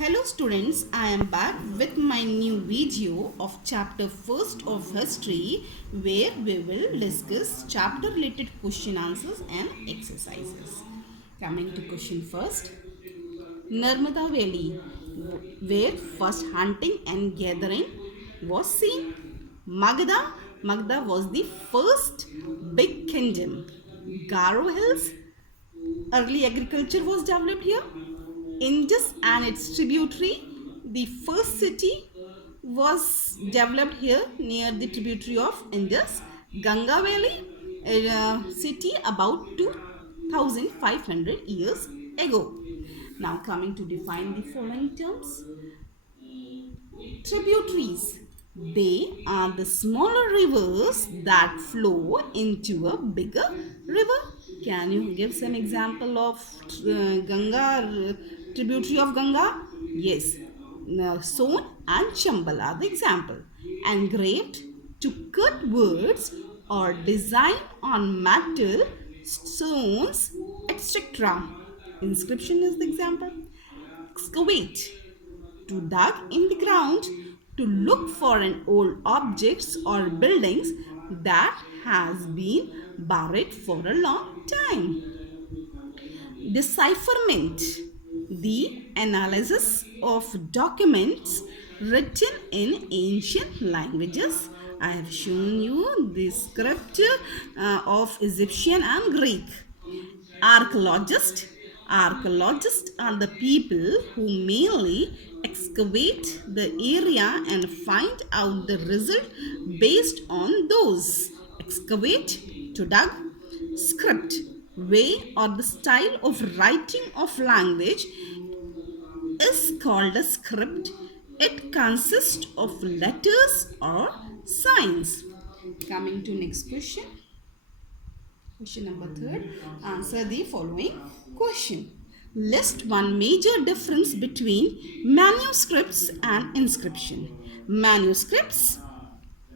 Hello students, I am back with my new video of chapter 1st of history where we will discuss chapter related question answers and exercises. Coming to question first, Narmada Valley where first hunting and gathering was seen. Magadha was the first big kingdom. Garo Hills, early agriculture was developed here. Indus and its tributary, the first city was developed here near the tributary of Indus. Ganga Valley, a city about 2500 years ago. Now coming to define the following terms. Tributaries. They are the smaller rivers that flow into a bigger river. Can you give some example of Ganga, tributary of Ganga? Yes. Now, Son and Chambal are the example. Engraved to cut words or design on metal, stones, etc. Inscription is the example. Excavate to dug in the ground to look for an old objects or buildings that has been buried for a long time. Decipherment, the analysis of documents written in ancient languages. I have shown you the script of Egyptian and Greek. Archaeologists. Archaeologists are the people who mainly excavate the area and find out the result based on those. Excavate, to dug. Script, way or the style of writing of language is called a script. It consists of letters or signs. Coming to next question. Question number 3. Answer the following question. List one major difference between manuscripts and inscription. Manuscripts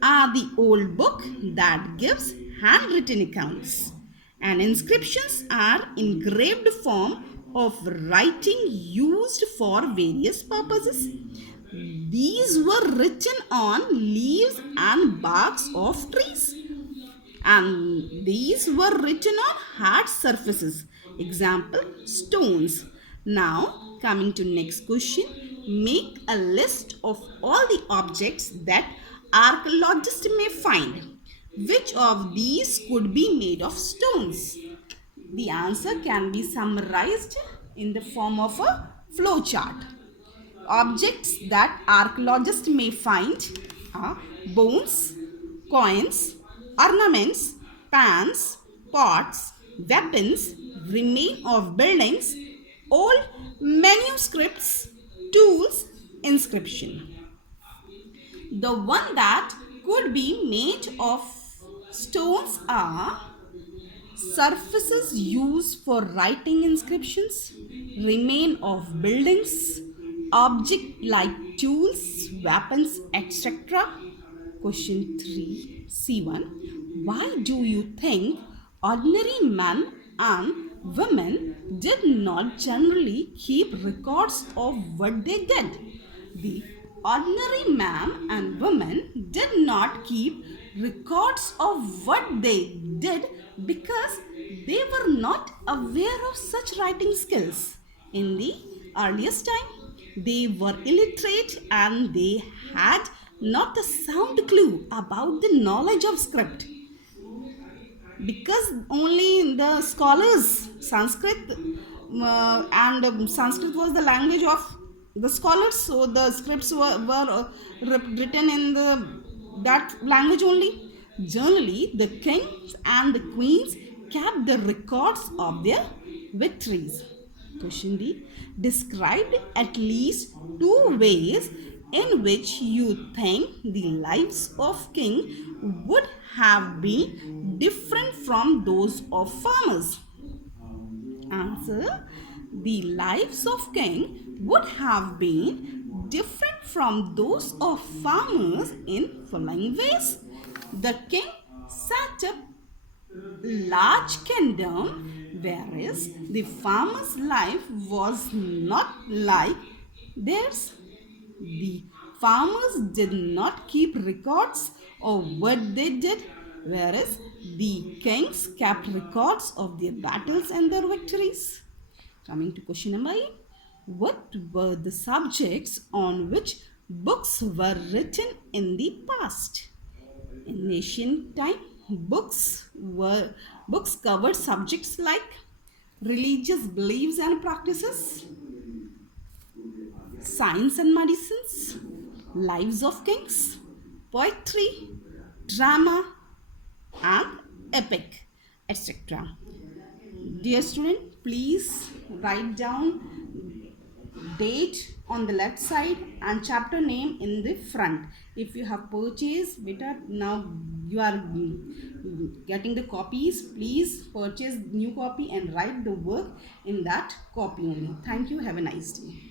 are the old book that gives handwritten accounts, and inscriptions are engraved form of writing used for various purposes. These were written on leaves and barks of trees, and these were written on hard surfaces, example stones. Now coming to next question, make a list of all the objects that archaeologists may find. Which of these could be made of stones? The answer can be summarized in the form of a flow chart. Objects that archaeologists may find are bones, coins, ornaments, pans, pots, weapons, remain of buildings, old manuscripts, tools, inscription. The one that could be made of stones are surfaces used for writing inscriptions, remain of buildings, object like tools, weapons, etc. Question 3, C1. Why do you think ordinary men and women did not generally keep records of what they did? The ordinary man and woman did not keep records of what they did because they were not aware of such writing skills. In the earliest time, they were illiterate and they had not a sound clue about the knowledge of script, because only the scholars Sanskrit and Sanskrit was the language of the scholars, so the scripts were written in that language only. Generally the kings and the queens kept the records of their victories. Question D. Describe at least two ways in which you think the lives of king would have been different from those of farmers. Answer. The lives of king would have been different from those of farmers in following ways. The king set up large kingdom, whereas the farmer's life was not like There's the farmers did not keep records of what they did, whereas the kings kept records of their battles and their victories. Coming to question number 8. What were the subjects on which books were written in the past? In ancient time, books covered subjects like religious beliefs and practices, science and medicines, lives of kings, poetry, drama, and epic, etc. Dear student, please write down date on the left side and chapter name in the front. If you have purchased beta, now you are getting the copies, please purchase new copy and write the work in that copy only. Thank you. Have a nice day.